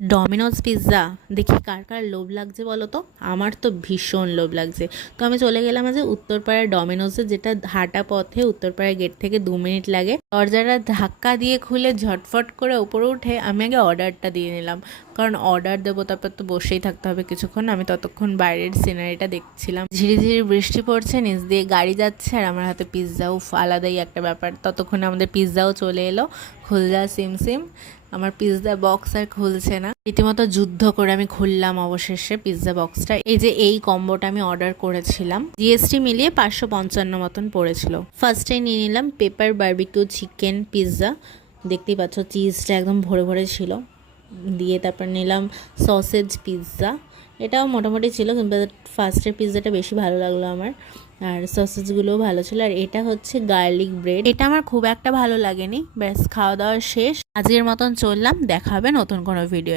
Domino's pizza দেখি কার কার লোভ লাগছে বলো তো। আমার তো ভীষণ লোভ লাগছে। তো আমি চলে গেলাম আজ উত্তরপাড়ার ডমিনোজে, যেটা হাঁটা পথে উত্তরপাড়া গেট থেকে 2 মিনিট লাগে। দরজাটা ধাক্কা দিয়ে খুলে ঝটফট করে ওপরে উঠে আমি আগে অর্ডারটা দিয়ে নিলাম, কারণ অর্ডার দেবো তারপর তো বসেই থাকতে হবে কিছুক্ষণ। আমি ততক্ষণ বাইরের সিনারিটা দেখছিলাম। ঝিরি ঝিরি বৃষ্টি পড়ছে, নিচ দিয়ে গাড়ি যাচ্ছে, আর আমার হাতে পিৎজাও, আলাদাই একটা ব্যাপার। ততক্ষণে আমাদের পিৎজাও চলে এলো, খুলজা সিম। আমার পিৎজা বক্স আর খুলছে না, রীতিমতো যুদ্ধ করে আমি খুললাম অবশেষে পিৎজা বক্সটা। এই যে এই কম্বোটা আমি অর্ডার করেছিলাম, জিএসটি মিলিয়ে 555 মতন পড়েছিল। ফার্স্টে নিয়ে নিলাম পেপার বারবিকিউ চিকেন পিৎজা, দেখতেই পাচ্ছ চিজটা একদম ভরে ভরে ছিল। দিয়ে তারপর নিলাম সসেজ পিৎজা, এটাও মোটামুটি ছিল, কিন্তু ফার্স্টের পিৎজাটা বেশি ভালো লাগলো আমার, আর সসেজগুলোও ভালো ছিল। আর এটা হচ্ছে গার্লিক ব্রেড, এটা আমার খুব একটা ভালো লাগেনি। ব্যাস খাওয়া দাওয়া শেষ, আজকের মতন চললাম, দেখা হবে নতুন কোনো ভিডিও।